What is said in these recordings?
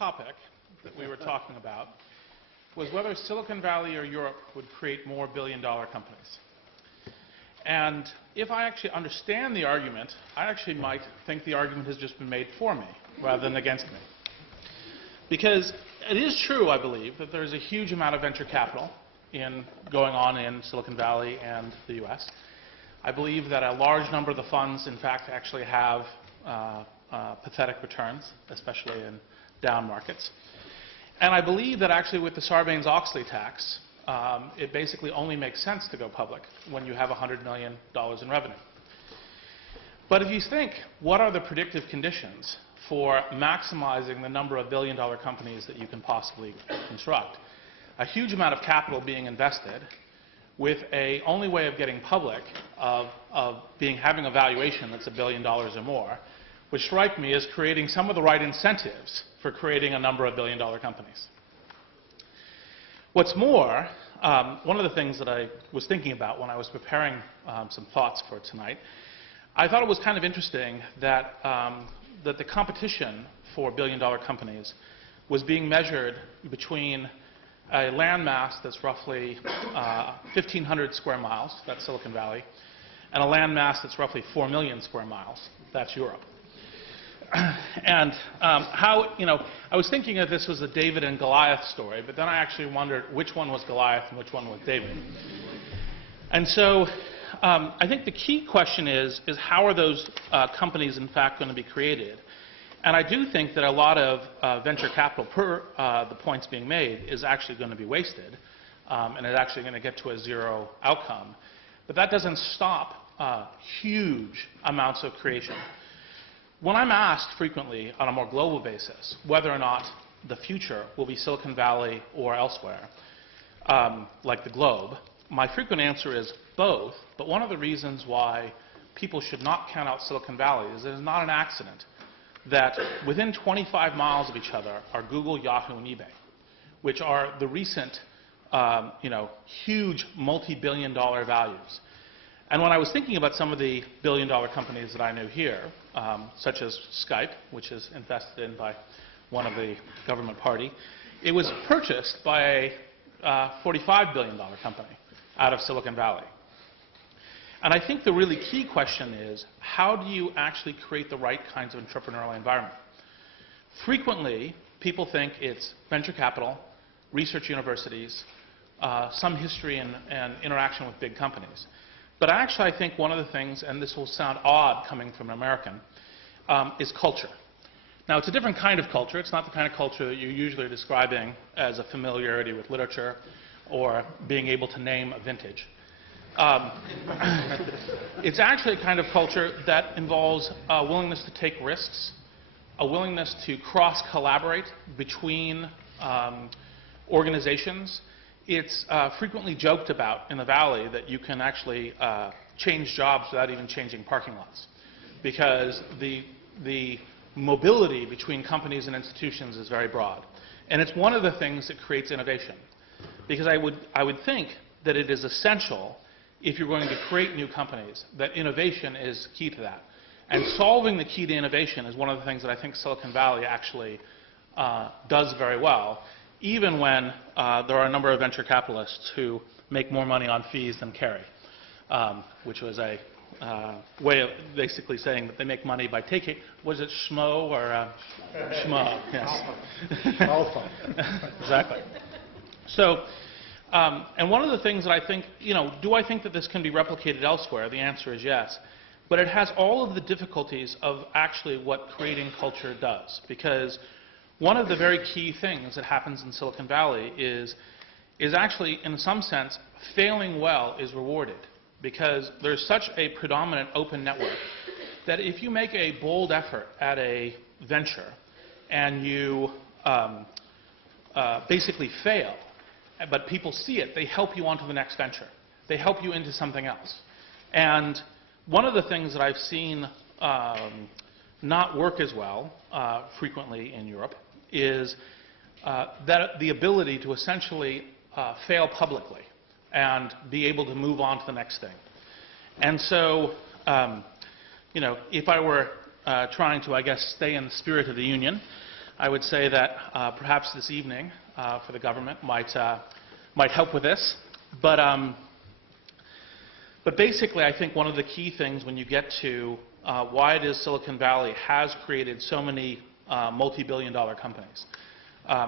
topic that we were talking about was whether Silicon Valley or Europe would create more billion-dollar companies. And if I actually understand the argument, I actually might think the argument has just been made for me rather than against me. Because it is true, I believe, that there's a huge amount of venture capital going on in Silicon Valley and the US. I believe that a large number of the funds, in fact, actually have pathetic returns, especially in down markets. And I believe that actually with the Sarbanes-Oxley tax, it basically only makes sense to go public when you have $100 million in revenue. But if you think, what are the predictive conditions for maximizing the number of billion-dollar companies that you can possibly construct? A huge amount of capital being invested with a only way of getting public of having a valuation that's $1 billion or more, which strike me as creating some of the right incentives for creating a number of billion-dollar companies. What's more, one of the things that I was thinking about when I was preparing some thoughts for tonight, I thought it was kind of interesting that, that the competition for billion-dollar companies was being measured between a land mass that's roughly 1,500 square miles, that's Silicon Valley, and a land mass that's roughly 4 million square miles, that's Europe. And I was thinking that this was a David and Goliath story, but then I actually wondered which one was Goliath and which one was David. And so I think the key question is how are those companies in fact going to be created? And I do think that a lot of venture capital, per the points being made, is actually going to be wasted, and is actually going to get to a zero outcome. But that doesn't stop huge amounts of creation. When I'm asked frequently on a more global basis whether or not the future will be Silicon Valley or elsewhere, like the globe, my frequent answer is both. But one of the reasons why people should not count out Silicon Valley is it is not an accident that within 25 miles of each other are Google, Yahoo, and eBay, which are the recent huge multi-billion-dollar values. And when I was thinking about some of the billion-dollar companies that I knew here, such as Skype, which is invested in by one of the government party, it was purchased by a $45 billion company out of Silicon Valley. And I think the really key question is, how do you actually create the right kinds of entrepreneurial environment? Frequently, people think it's venture capital, research universities, some history and interaction with big companies. But actually, I think one of the things, and this will sound odd coming from an American, is culture. Now, it's a different kind of culture. It's not the kind of culture that you're usually describing as a familiarity with literature or being able to name a vintage. It's actually a kind of culture that involves a willingness to take risks, a willingness to cross-collaborate between organizations. It's frequently joked about in the Valley that you can actually change jobs without even changing parking lots, because the mobility between companies and institutions is very broad. And it's one of the things that creates innovation, because I would think that it is essential, if you're going to create new companies, that innovation is key to that. And solving the key to innovation is one of the things that I think Silicon Valley actually does very well, even when there are a number of venture capitalists who make more money on fees than carry, which was a way of basically saying that they make money by taking, was it schmo or schmo? Yes. Alpha. Exactly. So, and one of the things that I think, do I think that this can be replicated elsewhere? The answer is yes. But it has all of the difficulties of actually what creating culture does. Because one of the very key things that happens in Silicon Valley is actually, in some sense, failing well is rewarded. Because there's such a predominant open network that if you make a bold effort at a venture and you basically fail, but people see it, they help you onto the next venture. They help you into something else. And one of the things that I've seen not work as well frequently in Europe is that the ability to essentially fail publicly and be able to move on to the next thing. And so, if I were trying to, I guess, stay in the spirit of the union, I would say that perhaps this evening for the government might help with this. But basically, I think one of the key things when you get to why it is Silicon Valley has created so many multi-billion-dollar companies,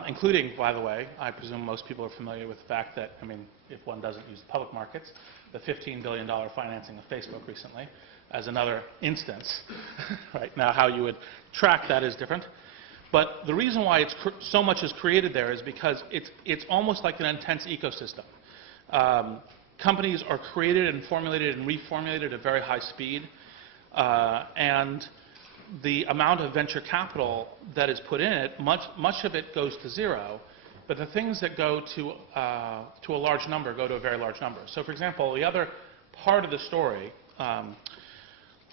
including, by the way, I presume most people are familiar with the fact that, I mean, if one doesn't use the public markets, the $15 billion financing of Facebook recently as another instance. Right now, how you would track that is different. But the reason why so much is created there is because it's almost like an intense ecosystem. Companies are created and formulated and reformulated at a very high speed. And the amount of venture capital that is put in it, much of it goes to zero. But the things that go to a large number go to a very large number. So, for example, the other part of the story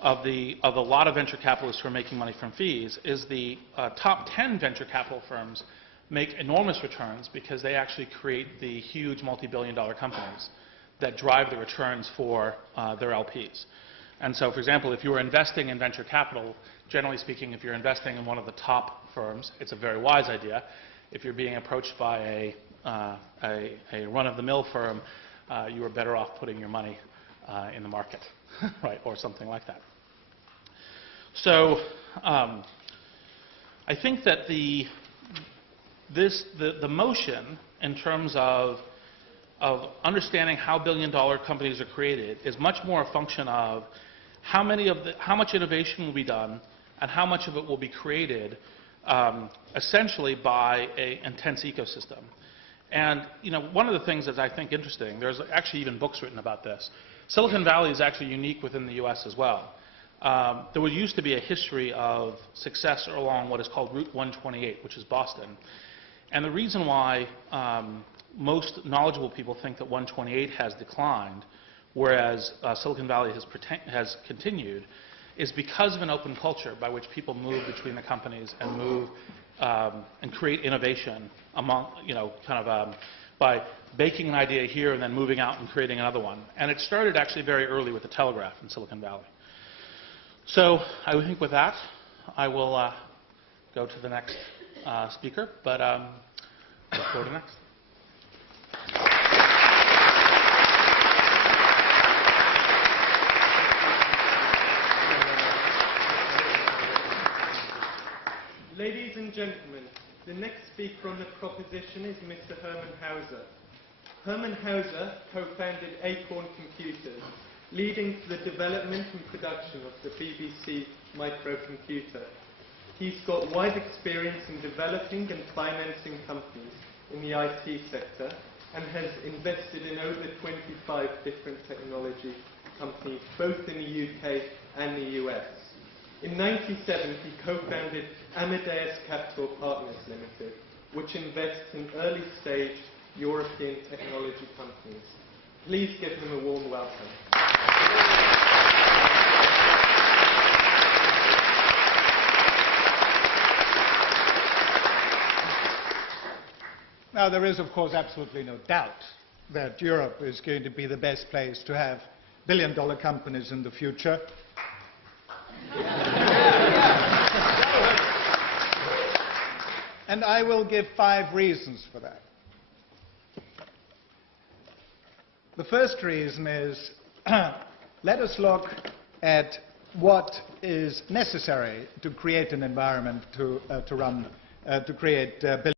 of the lot of venture capitalists who are making money from fees is the top 10 venture capital firms make enormous returns because they actually create the huge multi-billion-dollar companies that drive the returns for their LPs. And so, for example, if you were investing in venture capital, generally speaking, if you're investing in one of the top firms, it's a very wise idea. If you're being approached by a run-of-the-mill firm, you are better off putting your money in the market, right, or something like that. So I think that the motion in terms of understanding how billion-dollar companies are created is much more a function of how much innovation will be done and how much of it will be created essentially by an intense ecosystem. And one of the things that I think interesting, there's actually even books written about this. Silicon Valley is actually unique within the US as well. There used to be a history of success along what is called Route 128, which is Boston. And the reason why most knowledgeable people think that 128 has declined, whereas Silicon Valley has continued, is because of an open culture by which people move between the companies and move and create innovation among, by baking an idea here and then moving out and creating another one. And it started actually very early with the telegraph in Silicon Valley. So I think with that, I will go to the next speaker, but let's go to next. Ladies and gentlemen, the next speaker on the proposition is Mr. Hermann Hauser. Hermann Hauser co-founded Acorn Computers, leading to the development and production of the BBC microcomputer. He's got wide experience in developing and financing companies in the IT sector and has invested in over 25 different technology companies, both in the UK and the US. In 1997, he co-founded Amadeus Capital Partners Limited, which invests in early-stage European technology companies. Please give him a warm welcome. Now, there is, of course, absolutely no doubt that Europe is going to be the best place to have billion-dollar companies in the future. And I will give 5 reasons for that. The first reason is, let us look at what is necessary to create an environment to create billion